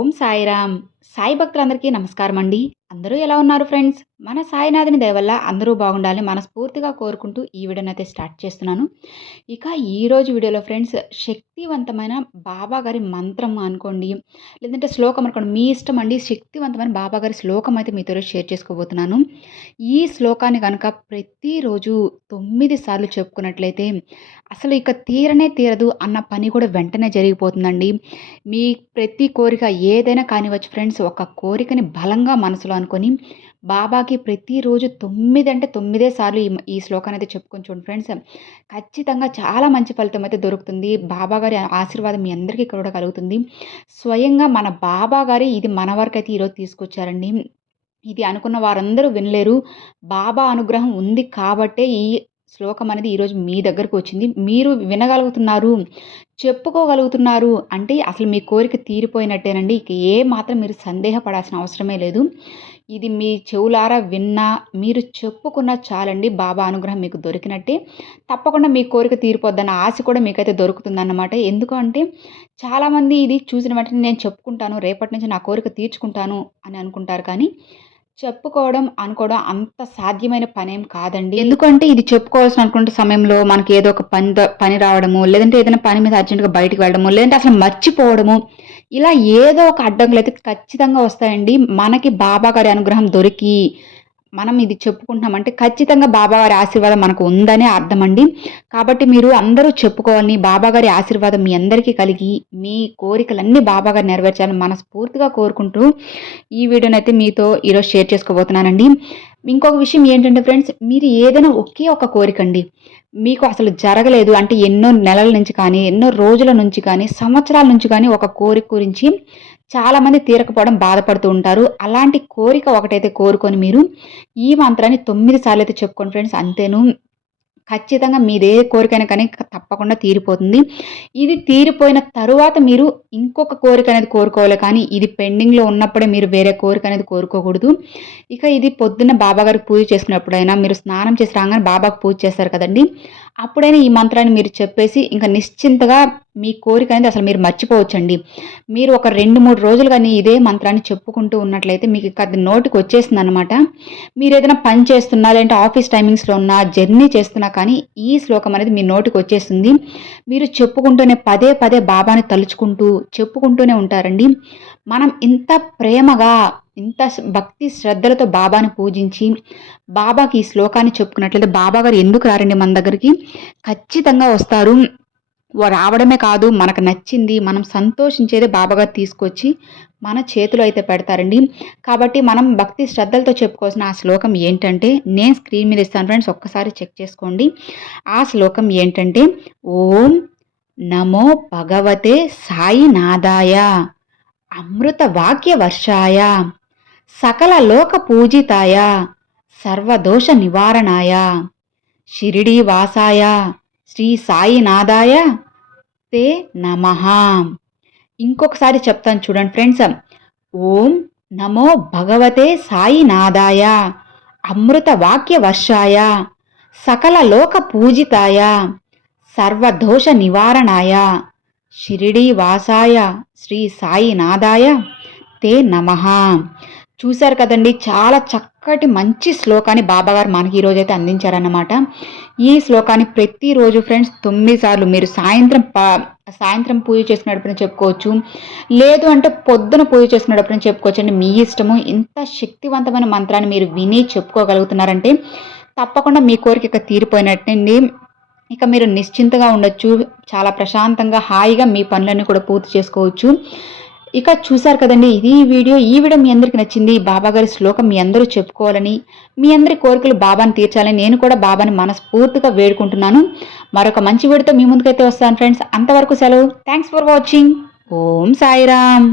ఓం సాయిరామ్ సాయి భక్తులందరికీ నమస్కారం అండి అందరూ ఎలా ఉన్నారు ఫ్రెండ్స్? మన సాయినాథుని దయవల్ల అందరూ బాగుండాలని మనస్ఫూర్తిగా కోరుకుంటూ ఈ వీడియోని అయితే స్టార్ట్ చేస్తున్నాను. ఇక ఈరోజు వీడియోలో ఫ్రెండ్స్ శక్తివంతమైన బాబా గారి మంత్రం అనుకోండి లేదంటే శ్లోకం అనుకోండి మీ ఇష్టం అండి శక్తివంతమైన బాబా గారి శ్లోకం అయితే మీతో షేర్ చేసుకోబోతున్నాను. ఈ శ్లోకాన్ని కనుక ప్రతిరోజు తొమ్మిది సార్లు చెప్పుకున్నట్లయితే అసలు ఇక తీరనే తీరదు అన్న పని కూడా వెంటనే జరిగిపోతుందండి. మీ ప్రతి కోరిక ఏదైనా కానివచ్చు ఫ్రెండ్స్ ఫ్రెండ్స్ ఒక కోరికని బలంగా మనసులో అనుకొని బాబాకి ప్రతిరోజు తొమ్మిది అంటే తొమ్మిదే సార్లు ఈ ఈ శ్లోకాన్ని అయితే చెప్పుకొని చూడండి ఫ్రెండ్స్. ఖచ్చితంగా చాలా మంచి ఫలితం అయితే దొరుకుతుంది. బాబా గారి ఆశీర్వాదం మీ అందరికీ కూడా కలుగుతుంది. స్వయంగా మన బాబా గారి ఇది మన వరకు అయితే ఈరోజు తీసుకొచ్చారండి. ఇది అనుకున్న వారందరూ వినలేరు. బాబా అనుగ్రహం ఉంది కాబట్టే ఈ శ్లోకం అనేది ఈరోజు మీ దగ్గరకు వచ్చింది. మీరు వినగలుగుతున్నారు చెప్పుకోగలుగుతున్నారు అంటే అసలు మీ కోరిక తీరిపోయినట్టేనండి. ఇక ఏ మాత్రం మీరు సందేహపడాల్సిన అవసరమే లేదు. ఇది మీ చెవులారా విన్నా మీరు చెప్పుకున్న చాలండి. బాబా అనుగ్రహం మీకు దొరికినట్టే. తప్పకుండా మీ కోరిక తీరిపోద్దన్న ఆశ కూడా మీకైతే దొరుకుతుందన్నమాట. ఎందుకంటే చాలామంది ఇది చూసిన వెంటనే నేను చెప్పుకుంటాను రేపటి నుంచి నా కోరిక తీర్చుకుంటాను అని అనుకుంటారు కానీ చెప్పుకోవడం అనుకోవడం అంత సాధ్యమైన పనేం కాదండి. ఎందుకంటే ఇది చెప్పుకోవాల్సిన అనుకుంటే సమయంలో మనకి ఏదో ఒక పని పని రావడము లేదంటే ఏదైనా పని మీద అర్జెంటుగా బయటకు వెళ్ళడము లేదంటే అసలు మర్చిపోవడము ఇలా ఏదో ఒక అడ్డంకులు అయితే ఖచ్చితంగా వస్తాయండి. మనకి బాబా గారి అనుగ్రహం దొరికి మనం ఇది చెప్పుకుంటున్నామంటే ఖచ్చితంగా బాబాగారి ఆశీర్వాదం మనకు ఉందనే అర్థం అండి. కాబట్టి మీరు అందరూ చెప్పుకోవాలని బాబాగారి ఆశీర్వాదం మీ అందరికీ కలిగి మీ కోరికలన్నీ బాబాగారు నెరవేర్చాలని మనస్ఫూర్తిగా కోరుకుంటూ ఈ వీడియోని అయితే మీతో ఈరోజు షేర్ చేసుకోబోతున్నానండి. ఇంకొక విషయం ఏంటంటే ఫ్రెండ్స్ మీరు ఏదైనా ఒకే ఒక కోరిక అండి. మీకు అసలు జరగలేదు అంటే ఎన్నో నెలల నుంచి కానీ ఎన్నో రోజుల నుంచి కానీ సంవత్సరాల నుంచి కానీ ఒక కోరిక గురించి చాలామంది తీరకపోవడం బాధపడుతూ ఉంటారు. అలాంటి కోరిక ఒకటైతే కోరుకొని మీరు ఈ మంత్రాన్ని తొమ్మిది సార్లు అయితే చెప్పుకోండి ఫ్రెండ్స్ అంతేను. ఖచ్చితంగా మీదే కోరికైనా కానీ తప్పకుండా తీరిపోతుంది. ఇది తీరిపోయిన తరువాత మీరు ఇంకొక కోరిక అనేది కోరుకోవాలి కానీ ఇది పెండింగ్లో ఉన్నప్పుడే మీరు వేరే కోరిక అనేది కోరుకోకూడదు. ఇక ఇది పొద్దున్న బాబాగారికి పూజ చేసుకున్నప్పుడైనా మీరు స్నానం చేసి రాగానే బాబాకు పూజ చేస్తారు కదండి. అప్పుడైనా ఈ మంత్రాన్ని మీరు చెప్పేసి ఇంకా నిశ్చింతగా మీ కోరిక అనేది అసలు మీరు మర్చిపోవచ్చండి. మీరు ఒక రెండు మూడు రోజులు కానీ ఇదే మంత్రాన్ని చెప్పుకుంటూ ఉన్నట్లయితే మీకు అది నోటికి వచ్చేసింది అనమాట మీరు ఏదైనా పని చేస్తున్నా లేదంటే ఆఫీస్ టైమింగ్స్లో ఉన్నా జర్నీ చేస్తున్నా కానీ ఈ శ్లోకం అనేది మీ నోటికి వచ్చేస్తుంది మీరు చెప్పుకుంటూనే పదే పదే బాబాని తలుచుకుంటూ చెప్పుకుంటూనే ఉంటారండి. మనం ఇంత ప్రేమగా ఇంత భక్తి శ్రద్ధలతో బాబాని పూజించి బాబాకి ఈ శ్లోకాన్ని చెప్పుకున్నట్లయితే బాబా గారు ఎందుకు రారండి మన దగ్గరికి? ఖచ్చితంగా వస్తారు. రావడమే కాదు మనకు నచ్చింది మనం సంతోషించేది బాబాగారు తీసుకొచ్చి మన చేతిలో అయితే పెడతారండి. కాబట్టి మనం భక్తి శ్రద్ధలతో చెప్పుకోవాల్సిన ఆ శ్లోకం ఏంటంటే నేను స్క్రీన్ మీద ఇస్తాను ఫ్రెండ్స్ ఒక్కసారి చెక్ చేసుకోండి. ఆ శ్లోకం ఏంటంటే ఓం నమో భగవతే సాయి నాదాయ అమృత వాక్య వర్షాయ సకల లోక పూజితాయ సర్వదోష నివారణాయ షిరిడీ వాసాయ శ్రీ సాయినాథాయ తే నమ ఇంకొకసారి చెప్తాను చూడండి ఫ్రెండ్స్. ఓం నమో భగవతే సాయినాథాయ అమృత వాక్య వర్షాయ సకల లోక పూజితాయ సర్వదోష నివారణాయ షిరిడీ వాసాయ శ్రీ సాయినాథాయ తే నమ చూశారు కదండి చాలా చక్కటి మంచి శ్లోకాన్ని బాబాగారు మనకి ఈరోజు అయితే అందించారన్నమాట. ఈ శ్లోకాన్ని ప్రతిరోజు ఫ్రెండ్స్ తొమ్మిది సార్లు మీరు సాయంత్రం సాయంత్రం పూజ చేసుకునేటప్పుడు చెప్పుకోవచ్చు లేదు అంటే పొద్దున పూజ చేసుకునేటప్పుడు చెప్పుకోవచ్చు అండి. మీ ఇష్టము ఇంత శక్తివంతమైన మంత్రాన్ని మీరు విని చెప్పుకోగలుగుతున్నారంటే తప్పకుండా మీ కోరిక ఇక తీరిపోయినట్టండి ఇక మీరు నిశ్చింతగా ఉండొచ్చు చాలా ప్రశాంతంగా హాయిగా మీ పనులన్నీ కూడా పూర్తి చేసుకోవచ్చు. ఇక చూశారు కదండి ఇది వీడియో ఈ వీడియో మీ అందరికి నచ్చింది బాబా గారి శ్లోకం మీ అందరూ చెప్పుకోవాలని మీ అందరి కోరికలు బాబాని తీర్చాలని నేను కూడా బాబాని మనస్ఫూర్తిగా వేడుకుంటున్నాను. మరొక మంచి వీడితో మీ ముందుకైతే వస్తాను ఫ్రెండ్స్. అంతవరకు సెలవు. Thanks for watching Om Sairam.